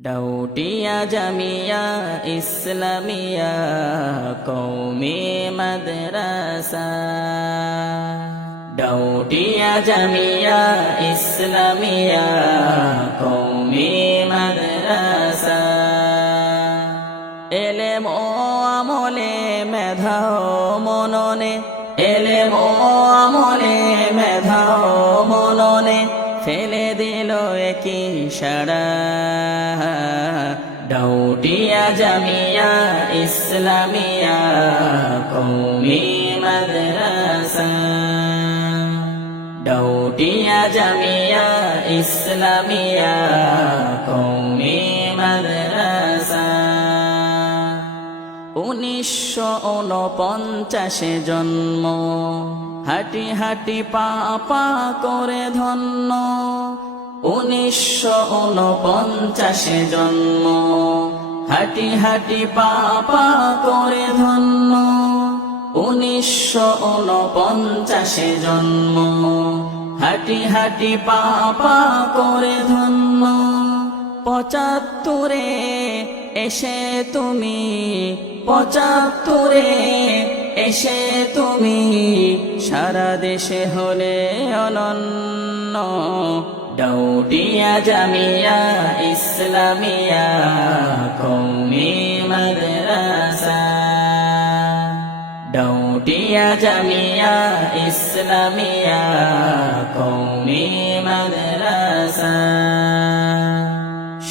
ডাউটিয়া জামিয়া, ইসলামিয়া কৌমি মাদ্রাসা। ডাউটিয়া জামিয়া, ইসলামিয়া কৌমি মাদ্রাসা। এলেম ও আমলে মেধাও মননে, এলেম ও আমলে মেধাও মননে ফেলে দিল একই সারা। ডাউটিয়া জামিয়া ইসলামিয়া কৌমি মাদ্রাসা। ডাউটিয়া জামিয়া ইসলামিয়া উনিশশো উনপঞ্চাশে জন্ম। হাঁটি হাঁটি পা পা করে ধন্য। উনিশশো উনপঞ্চাশে জন্ম। হাঁটি হাঁটি পা পা করে ধন্য। উনিশশো উনপঞ্চাশে জন্ম। হাঁটি হাঁটি পা পা করে ধন্য। পঁচাত্তরে এসে তুমি, পঁচাত্তরে এসে তুমি, সারা দেশে হলে অনন্য। ডাউটিয়া জামিয়া, ইসলামিয়া কৌমি মাদ্রাসা। ডাউটিয়া জামিয়া, ইসলামিয়া কৌমি মাদ্রাসা।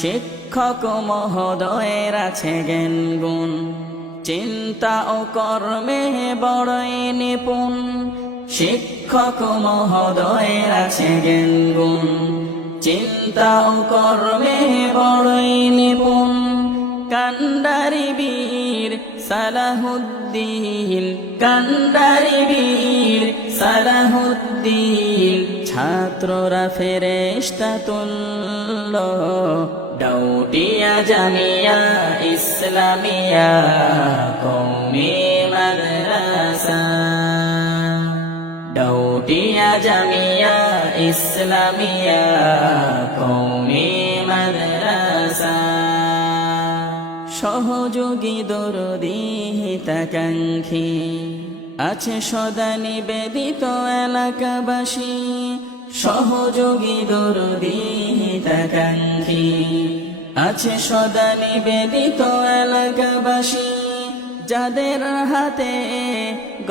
শিক্ষক মহোদয়ের আছে জ্ঞান গুণ চিন্তা ও কর্মে বড়ই নিপুণ। শিক্ষক মহোদয়ের আছে জ্ঞান গুণ চিন্তা ও কর্মে বড়ই নিপুণ। কান্ডারি বীর সালাহুদ্দিন, কান্ডারি বীর সালাহুদ্দিন, ছাত্ররা ফেরেশতা তুল্য ডাউটিয়া জামিয়া ইসলামিয়া কৌমি মাদ্রাসা। জামিয়া ইসলামিয়া কৌমি মাদ্রাসা। সহযোগী দরদি হিতাকাঙ্ক্ষী, আছে সদা নিবেদিত এলাকাবাসী। সহযোগী দরদি হিতাকাঙ্ক্ষী আছে সদা নিবেদিত এলাকাবাসী, যাদের হাতে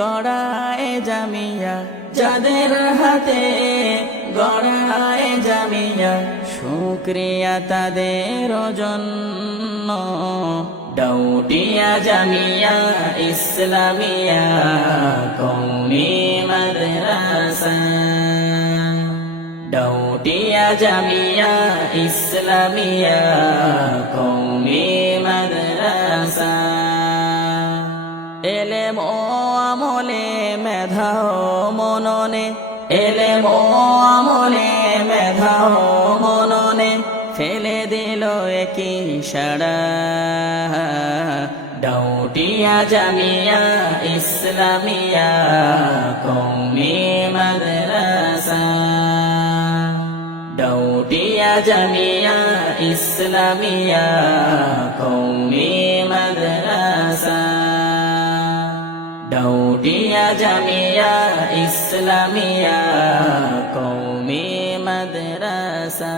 গড়ায় জামিয়া, যাদের হাতে গড়ায় জামিয়া শুক্রিয়া তাদের জন্য। ডাউটিয়া জামিয়া, ইসলামিয়া কৌমি মাদ্রাসা। ডাউটিয়া জামিয়া, ইসলামিয়া কৌমি মাদ্রাসা। এলেম ও আমলে মেধাও মননে, এলেম ও আমলে মেধাও মননে, ফেলে দিল একই সারা ডাউটিয়া জামিয়া, ইসলামিয়া কৌমি মাদ্রাসা। ডাউটিয়া জামিয়া ইসলামিয়া কৌমি মাদ্রাসা। ডাউটিয়া জামিয়া ইসলামিয়া কৌমি মাদ্রাসা।